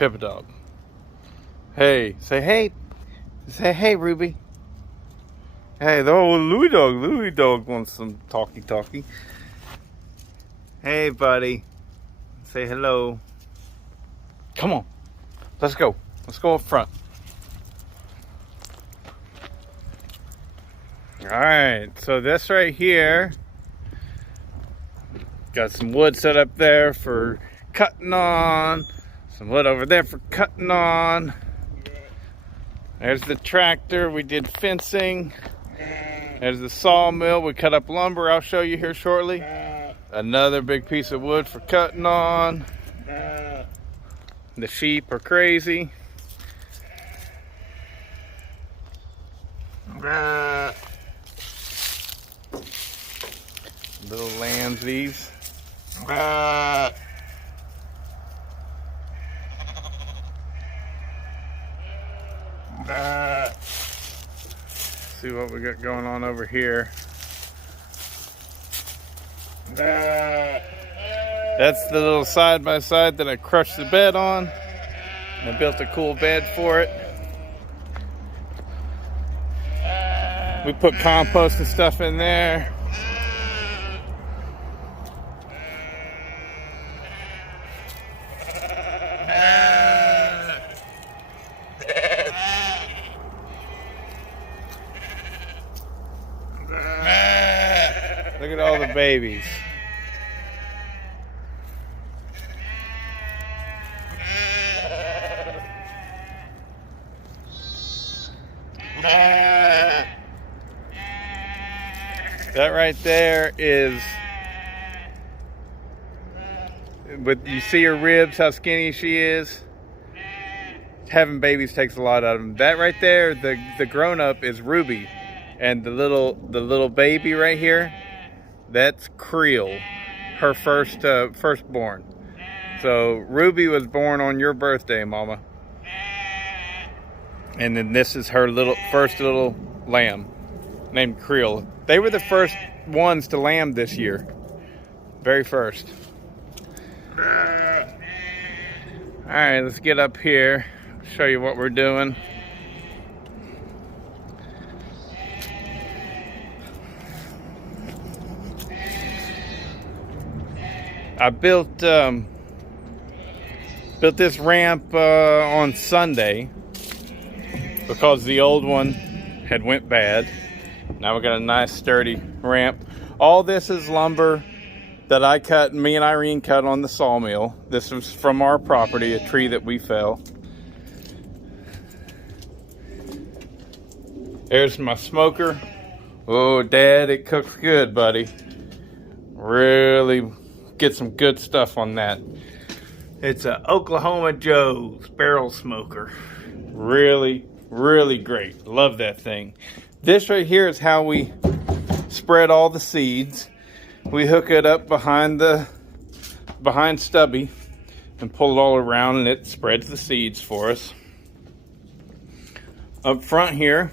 Pippa dog. Hey, say hey. Say hey, Ruby. Hey, the old Louie dog wants some talkie. Hey, buddy. Say hello. Come on. Let's go. Let's go up front. Alright, so this right here, got some wood set up there for cutting on. Some wood over there for cutting on. There's the tractor. We did fencing. There's the sawmill. We cut up lumber. I'll show you here shortly. Another big piece of wood for cutting on. The sheep are crazy. Little lambs, these. See what we got going on over here. That's the little side by side that I crushed the bed on. I built a cool bed for it. We put compost and stuff in there. Look at all the babies. That right there is, but you see her ribs, how skinny she is. Having babies takes a lot out of them. That right there, the grown up is Ruby, and the little baby right here, that's Creel, her firstborn. So Ruby was born on your birthday, Mama. And then this is her first little lamb named Creel. They were the first ones to lamb this year. Very first. Alright, let's get up here. Show you what we're doing. I built this ramp on Sunday because the old one had went bad. Now we got a nice sturdy ramp. All this is lumber that I cut, me and Irene cut on the sawmill. This was from our property, a tree that we fell. There's my smoker. Oh, Dad, it cooks good, buddy. Really get some good stuff on that. It's a Oklahoma Joe's barrel smoker. Really great. Love that thing. This right here is how we spread all the seeds. We hook it up behind Stubby and pull it all around, and it spreads the seeds for us. Up front here,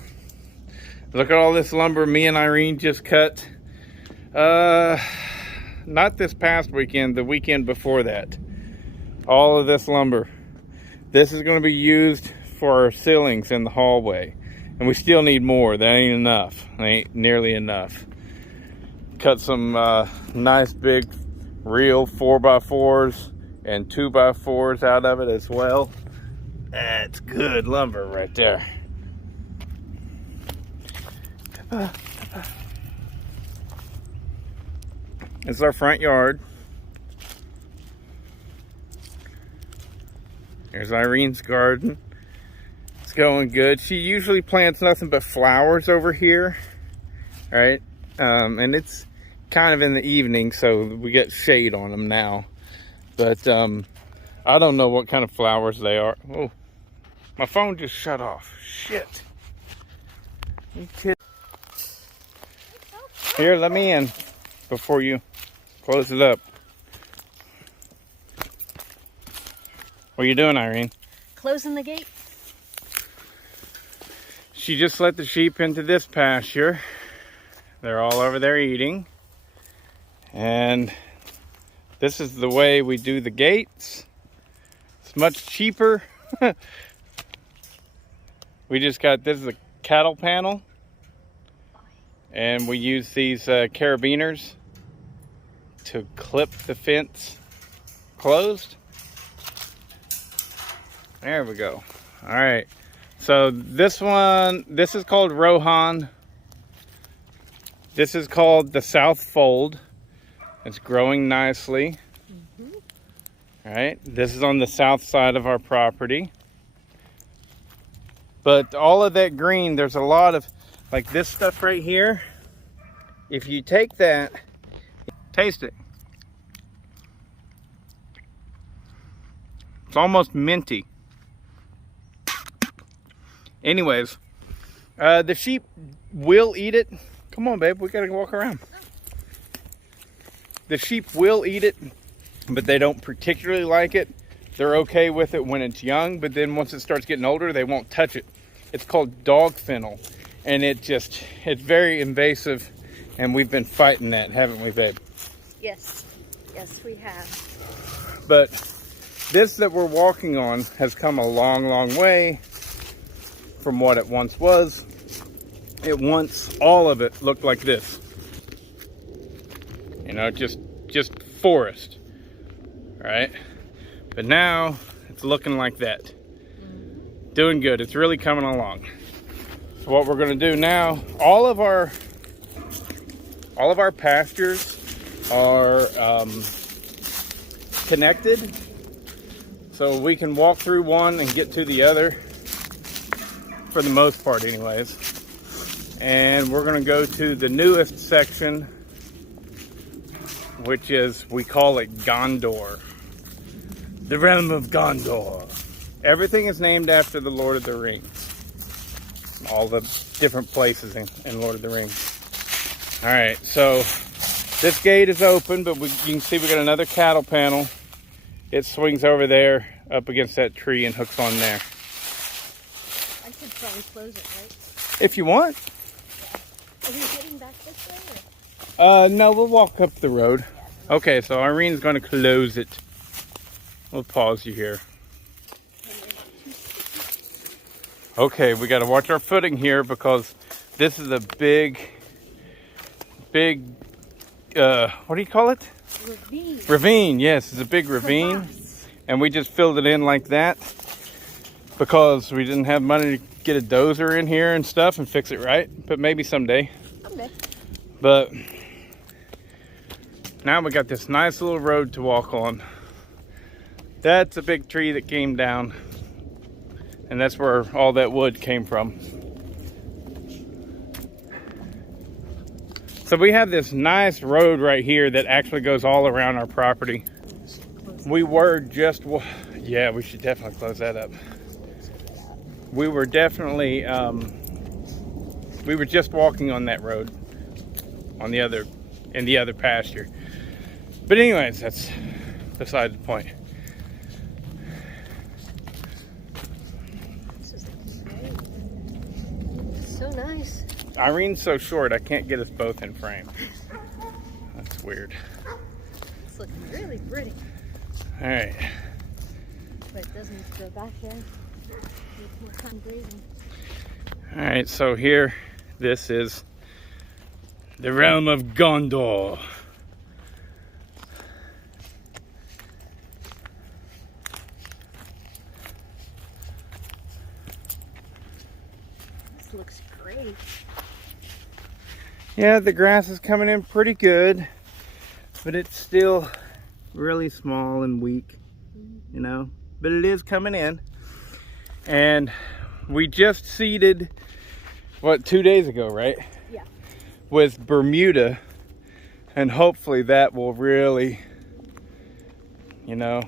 look at all this lumber me and Irene just cut. Not this past weekend, the weekend before that. All of this lumber. This is going to be used for our ceilings in the hallway. And we still need more. That ain't enough. That ain't nearly enough. Cut some nice big real 4x4s and 2x4s out of it as well. That's good lumber right there. It's our front yard. There's Irene's garden. It's going good. She usually plants nothing but flowers over here, right? And it's kind of in the evening, so we get shade on them now. But I don't know what kind of flowers they are. Oh, my phone just shut off. Shit. You kidding? Here, let me in before you close it up. What are you doing, Irene? Closing the gate. She just let the sheep into this pasture. They're all over there eating. And this is the way we do the gates. It's much cheaper. We just got, this is a cattle panel. And we use these carabiners to clip the fence closed. There we go. All right. So this one, this is called Rohan. This is called the South Fold. It's growing nicely. All right. This is on the south side of our property. But all of that green, there's a lot of, like this stuff right here. If you take that, taste it. It's almost minty. Anyways, the sheep will eat it. Come on, babe, we gotta walk around. The sheep will eat it, but they don't particularly like it. They're okay with it when it's young, but then once it starts getting older, they won't touch it. It's called dog fennel, and it's very invasive, and we've been fighting that, haven't we, babe? Yes, yes, we have. But this that we're walking on has come a long, long way from what it once was. It once, all of it looked like this. You know, just forest, right? But now it's looking like that. Doing good. It's really coming along. So what we're going to do now, all of our pastures are connected, so we can walk through one and get to the other, for the most part anyways. And we're going to go to the newest section, which is, we call it Gondor. The realm of Gondor. Everything is named after the Lord of the Rings. All the different places in Lord of the Rings. All right, so this gate is open, but you can see we got another cattle panel. It swings over there up against that tree and hooks on there. I could probably close it, right? If you want. Are we getting back this way? Or? No, we'll walk up the road. Okay, so Irene's going to close it. We'll pause you here. Okay, we got to watch our footing here because this is a big, what do you call it? Ravine. Ravine, yes, it's a big ravine. Crevasse. And we just filled it in like that because we didn't have money to get a dozer in here and stuff and fix it right. But maybe someday. Someday. But now we got this nice little road to walk on. That's a big tree that came down. And that's where all that wood came from. So we have this nice road right here that actually goes all around our property. We were just, yeah, we should definitely close that up. We were definitely, we were just walking on that road on the other, in the other pasture. But anyways, that's beside the point. So nice. Irene's so short, I can't get us both in frame. That's weird. It's looking really pretty. All right. But it doesn't go back there. Need more time grazing. All right, so here, this is the realm of Gondor. This looks great. Yeah, the grass is coming in pretty good, but it's still really small and weak, you know, but it is coming in. And we just seeded, what, 2 days ago, right? Yeah. With Bermuda, and hopefully that will really, you know,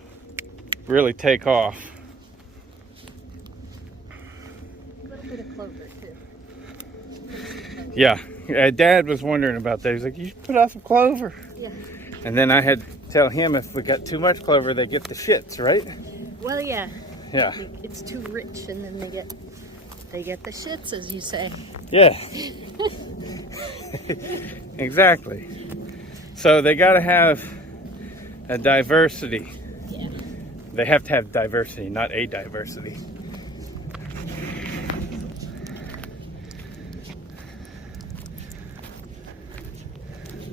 really take off. A little bit of clover too. Yeah, Dad was wondering about that. He's like, you should put out some clover. Yeah. And then I had to tell him if we got too much clover, they get the shits, right? Well, yeah. Yeah. It's too rich, and then they get the shits, as you say. Yeah. Exactly. So they got to have a diversity. Yeah. They have to have diversity, not a diversity.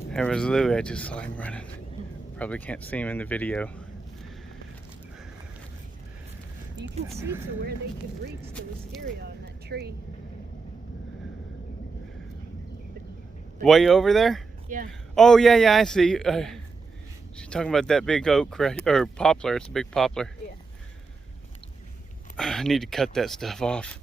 There was Louie, I just saw him running. Probably can't see him in the video. You can see to where they could reach the wisteria on that tree. Way over there? Yeah. Oh yeah, I see. She's talking about that big oak, right, or poplar. It's a big poplar. Yeah. I need to cut that stuff off.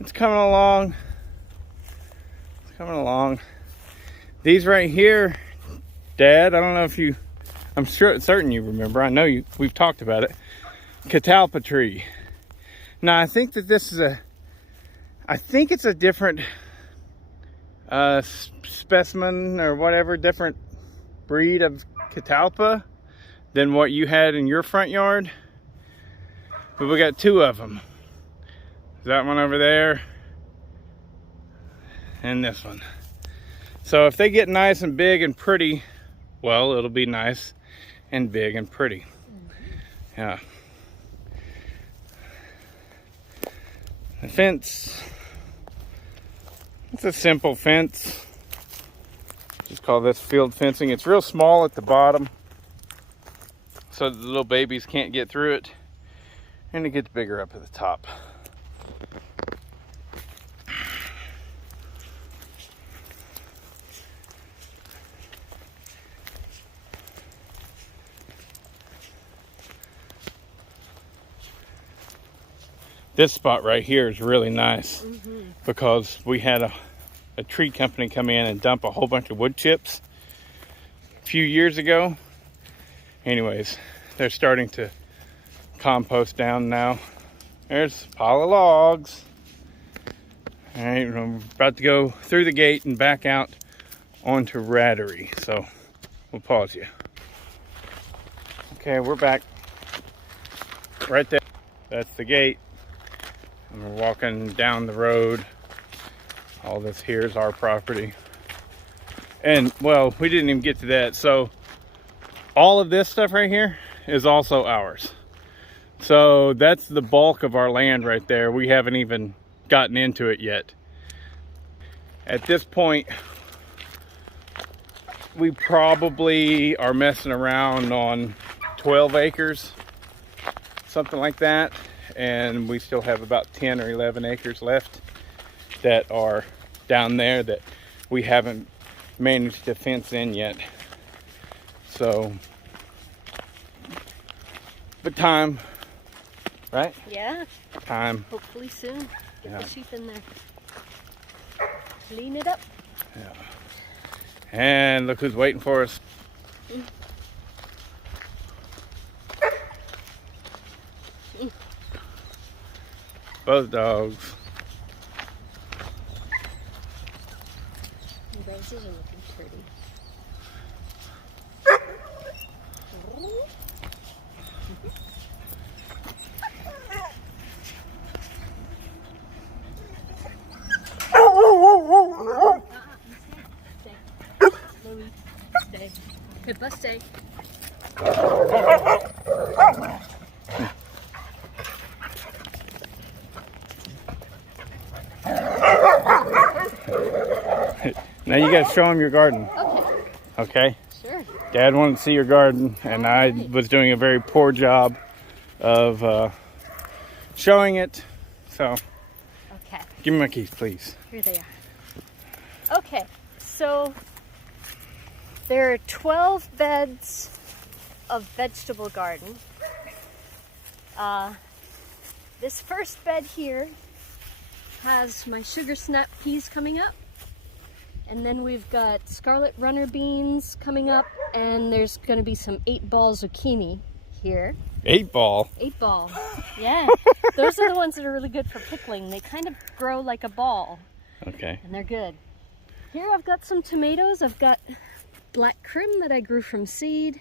It's coming along. It's coming along. These right here, Dad, I don't know if you, I'm certain you remember. I know we've talked about it. Catalpa tree. Now I think that this is I think it's a different specimen or whatever, different breed of catalpa than what you had in your front yard. But we got two of them. That one over there and this one. So if they get nice and big and pretty, well, it'll be nice and big and pretty. Yeah. The fence, it's a simple fence. Just call this field fencing. It's real small at the bottom so the little babies can't get through it, and it gets bigger up at the top. This spot right here is really nice because we had a tree company come in and dump a whole bunch of wood chips a few years ago. Anyways, they're starting to compost down now. There's a pile of logs. All right, I'm about to go through the gate and back out onto Rattery. So we'll pause you. Okay, we're back. Right there, that's the gate. And we're walking down the road. All this here is our property. And, well, we didn't even get to that. So, all of this stuff right here is also ours. So, that's the bulk of our land right there. We haven't even gotten into it yet. At this point, we probably are messing around on 12 acres. Something like that. And we still have about 10 or 11 acres left that are down there that we haven't managed to fence in yet. So, but time, right? Yeah. Time. Hopefully soon. Get Yeah. the sheep in there. Clean it up. Yeah. And look who's waiting for us. Both dogs. You guys are looking pretty. Stay. Louie, stay. Pippa, stay. Now you gotta show them your garden. Okay. Okay? Sure. Dad wanted to see your garden, and I was doing a very poor job of showing it. So, Okay. give me my keys, please. Here they are. Okay, so there are 12 beds of vegetable garden. This first bed here has my sugar snap peas coming up. And then we've got scarlet runner beans coming up, and there's going to be some 8-ball zucchini here. 8-ball. 8-ball. Yeah. Those are the ones that are really good for pickling. They kind of grow like a ball. Okay. And they're good. Here I've got some tomatoes. I've got black Krim that I grew from seed,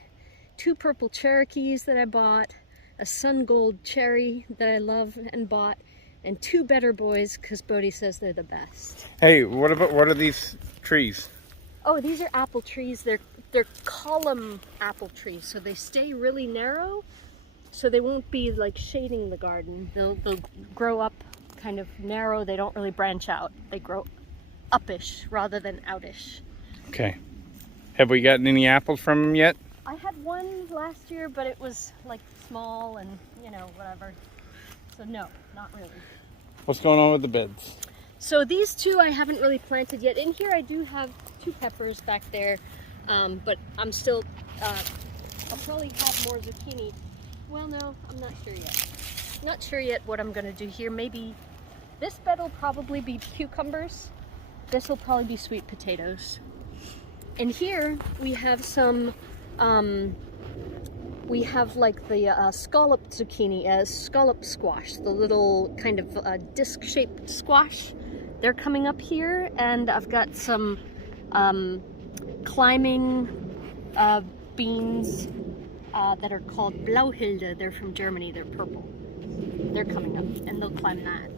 2 purple Cherokees that I bought, a sun gold cherry that I love and bought, and 2 Better Boys because Bodhi says they're the best. Hey, what are these trees? Oh, these are apple trees. They're column apple trees, so they stay really narrow, so they won't be like shading the garden. They'll grow up kind of narrow. They don't really branch out. They grow upish rather than outish. Okay. Have we gotten any apples from them yet? I had one last year, but it was like small and, you know, whatever. So no, not really. What's going on with the beds? So these 2 I haven't really planted yet. In here I do have 2 peppers back there, but I'm still, I'll probably have more zucchini. Well, no, I'm not sure yet. Not sure yet what I'm gonna do here. Maybe this bed will probably be cucumbers. This will probably be sweet potatoes. And here we have some, we have like the scallop zucchini, scallop squash, the little kind of disc-shaped squash. They're coming up here, and I've got some climbing beans that are called Blauhilde. They're from Germany. They're purple. They're coming up, and they'll climb that.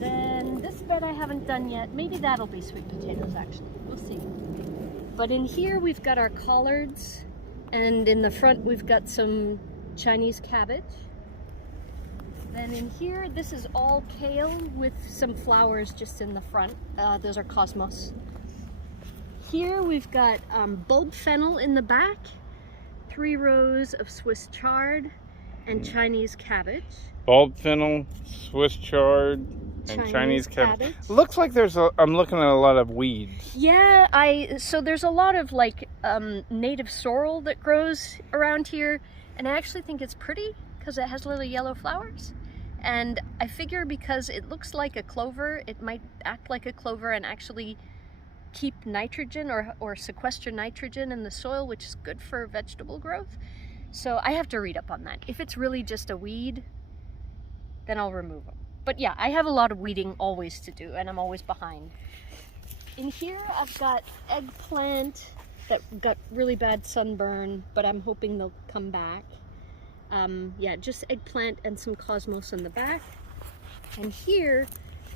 Then this bed I haven't done yet. Maybe that'll be sweet potatoes, actually. We'll see. But in here we've got our collards, and in the front we've got some Chinese cabbage. Then in here, this is all kale with some flowers just in the front. Those are cosmos. Here we've got bulb fennel in the back, 3 rows of Swiss chard, and Chinese cabbage. Bulb fennel, Swiss chard, and Chinese cabbage. Looks like I'm looking at a lot of weeds. Yeah, so there's a lot of like native sorrel that grows around here, and I actually think it's pretty because it has little yellow flowers. And I figure because it looks like a clover, it might act like a clover and actually keep nitrogen or sequester nitrogen in the soil, which is good for vegetable growth. So I have to read up on that. If it's really just a weed, then I'll remove them. But yeah, I have a lot of weeding always to do, and I'm always behind. In here, I've got eggplant that got really bad sunburn, but I'm hoping they'll come back. Yeah, just eggplant and some cosmos in the back. And here,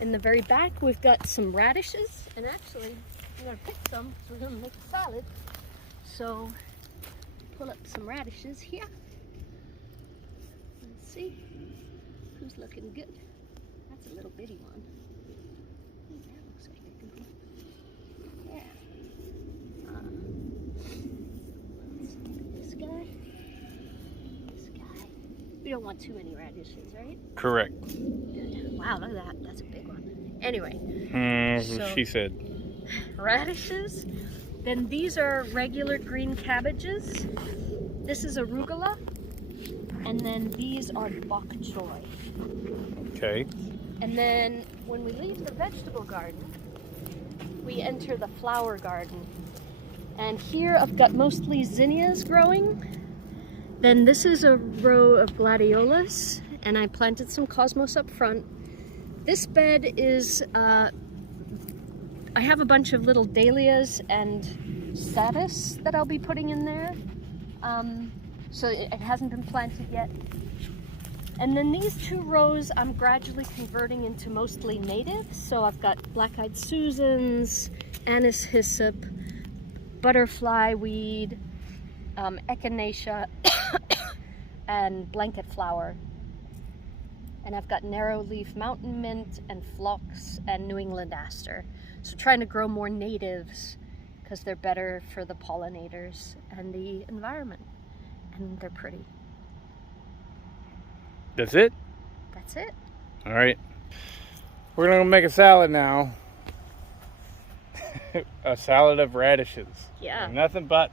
in the very back, we've got some radishes. And actually, I'm gonna pick some, so we're gonna make a salad. So, pull up some radishes here. Let's see who's looking good. That's a little bitty one. That looks like a good one. Yeah. Let's look at this guy. This guy. We don't want too many radishes, right? Correct. Good. Wow, look at that. That's a big one. Anyway. So, she said. Radishes. Then these are regular green cabbages. This is arugula. And then these are bok choy. Okay. And then when we leave the vegetable garden, we enter the flower garden. And here I've got mostly zinnias growing. Then this is a row of gladiolus, and I planted some cosmos up front. This bed is, I have a bunch of little dahlias and statice that I'll be putting in there. So it hasn't been planted yet. And then these 2 rows I'm gradually converting into mostly native. So I've got black-eyed Susans, anise hyssop, butterfly weed, echinacea, and blanket flower. And I've got narrow leaf mountain mint and phlox and New England aster. So trying to grow more natives because they're better for the pollinators and the environment. And they're pretty. That's it? That's it. All right. We're going to make a salad now. A salad of radishes. Yeah. And nothing but.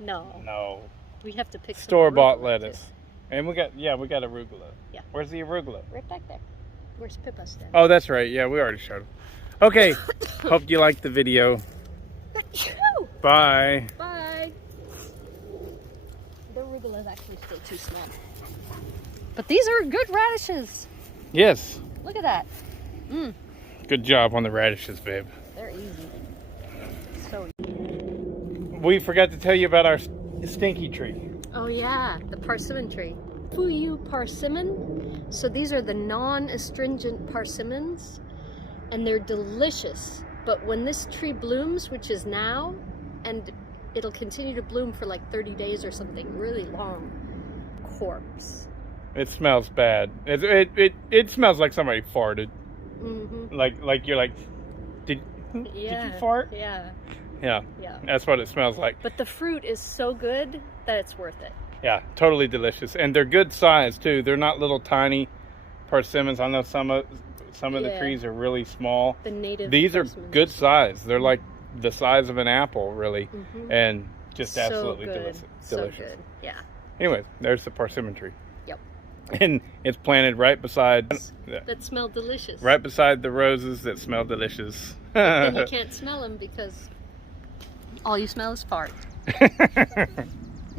No. We have to pick store-bought some lettuce. too. And we got arugula. Yeah. Where's the arugula? Right back there. Where's Pippa standing? Oh, that's right. Yeah, we already showed him. Okay. Hope you liked the video. Bye. Bye. The arugula is actually still too small. But these are good radishes. Yes. Look at that. Good job on the radishes, babe. They're easy. So easy. We forgot to tell you about our stinky tree. Oh yeah, the persimmon tree. Fuyu persimmon. So these are the non-astringent persimmons, and they're delicious. But when this tree blooms, which is now, and it'll continue to bloom for like 30 days or something, really long, corpse. It smells bad. It smells like somebody farted. Mm-hmm. Like you're like, did you fart? Yeah. Yeah. Yeah. That's what it smells like. But the fruit is so good that it's worth it. Yeah, totally delicious, and they're good size too. They're not little tiny persimmons. I know some of the trees are really small. The native. These are persimmons. good size. They're like the size of an apple, really, Mhm. and just So absolutely good. delicious. So Delicious. good. Yeah. Anyways, there's the persimmon tree. Yep. And it's planted right beside That smell delicious. right beside the roses that smell delicious. And you can't smell them because all you smell is fart.